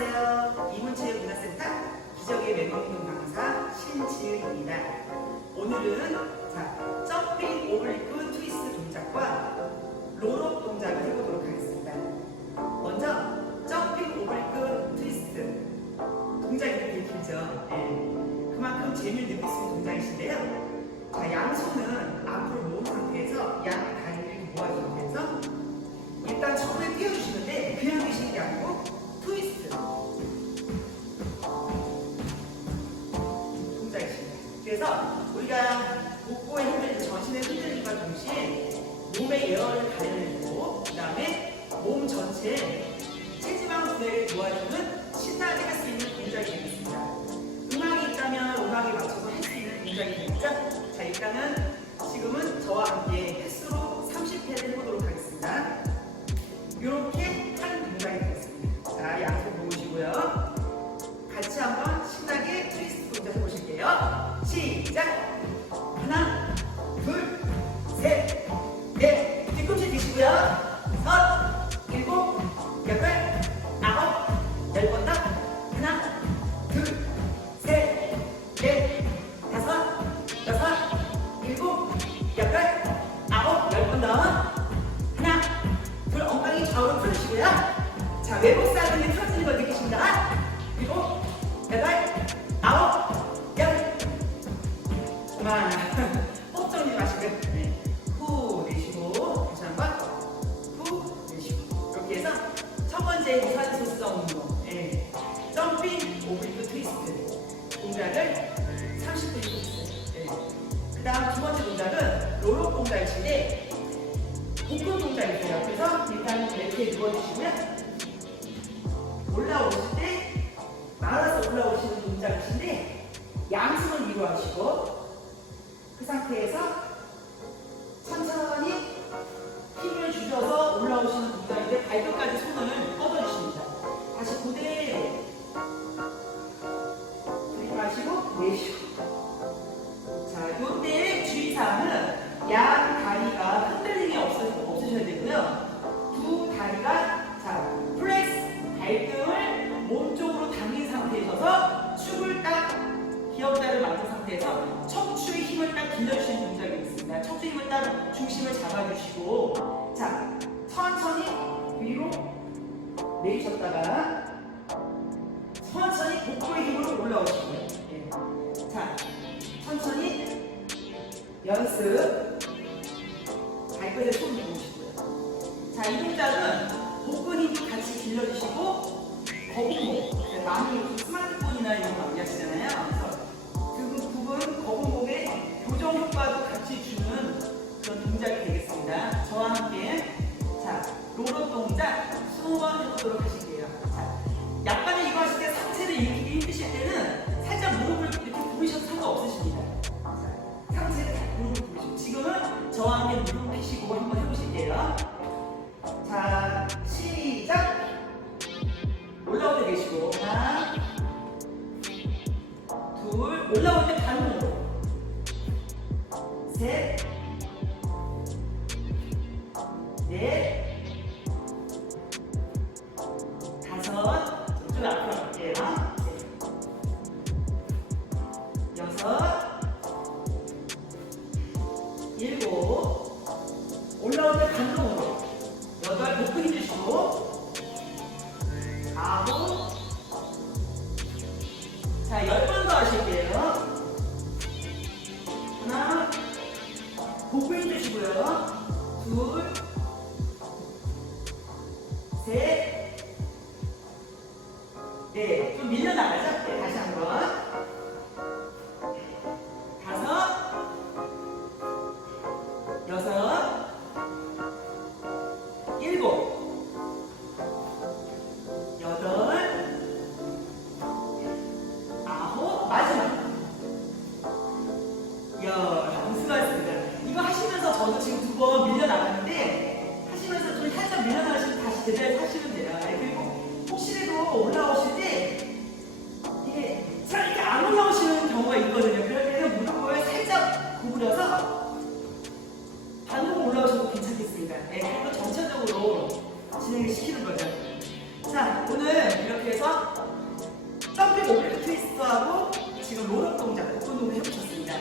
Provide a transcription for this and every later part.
안녕하세요. 이문체육문화센터 기적의 맹금运강사 신지은입니다. 오늘은 자 점핑 오블리크 트위스트 동작과 롤업 동작을 해보도록 하겠습니다. 먼저 점핑 오블리크 트위스트 동작이 이렇게 길죠. 예. 그만큼 재미를 느낄 수 있는 동작이신데요. 자 양손은 앞으로 모은 상태에서 양 다리를 모아준 상태에서 일단 처음에 띄워주시는데 그냥 계시는 게 아니고 동작이십니다. 그래서 우리가 복부의 힘을 전신의 흔들림과 동시에 몸의 예언을 가려내고 그 다음에 몸 전체에 체지방 분해를 도와주는 신나게 할 수 있는 좌우로 풀으시고요. 자, 외복 사근이 틀어지는 거 느끼십니다. 그리고 여덟, 아홉, 열. 그만. 호흡 정리 마시고요. 네. 후 내쉬고 다시 한 번 후 내쉬고 이렇게 해서 첫 번째 유산소성 운동, 예. 점핑 오블리크 트위스트 동작을 30분 해주세요. 예. 그 다음 두 번째 동작은 롤업 동작이신데 복근 동작이세요. 그래서 일단 이렇게 누워주시고요. 올라오실 때 말아서 올라오시는 동작이신데 양손을 위로 하시고 그 상태에서 천천히 힘을 주셔서 올라오시는 동작인데 발끝까지 손을 뻗어주십니다. 다시 그대로 들이마시고 내쉬고 자, 이때 주의사항은 양 딱 중심을 잡아주시고 자, 천천히 위로 내리셨다가 천천히 복부의 힘으로 올라오시고요. 예. 자, 천천히 연습 발끝에 손 놓으시고요. 자, 이 동작은 복근 힘 같이 길러주시고 거북목, 스마트폰이 동작이 되겠습니다. 저와 함께 자, 롤업 동작 20번 해보도록. 자, 넷 다섯 좀 앞으로 갈게요 네. 여섯 일곱 올라올 때 반동으로 여덟 복근 힘주시고 아홉 제대로 하시면 돼요. 네, 그리고 혹시라도 올라오실 때 이게 잘 이렇게 안 올라오시는 경우가 있거든요. 그럴 때는 무릎을 살짝 구부려서 반으로 올라오셔도 괜찮겠습니다. 네, 그리고 전체적으로 진행을 시키는 거죠. 자, 오늘 이렇게 해서 점핑 오브레이크 트위스트하고 지금 롤업 동작, 복근 동작 해보셨습니다.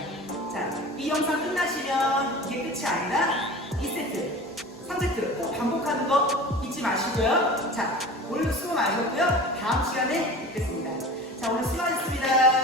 자, 이 영상 끝나시면 이게 끝이 아니라 2세트, 3세트 꼭 반복하는 거 잊지 마시고요. 자, 오늘도 수고 많으셨고요. 다음 시간에 뵙겠습니다. 자, 오늘 수고하셨습니다.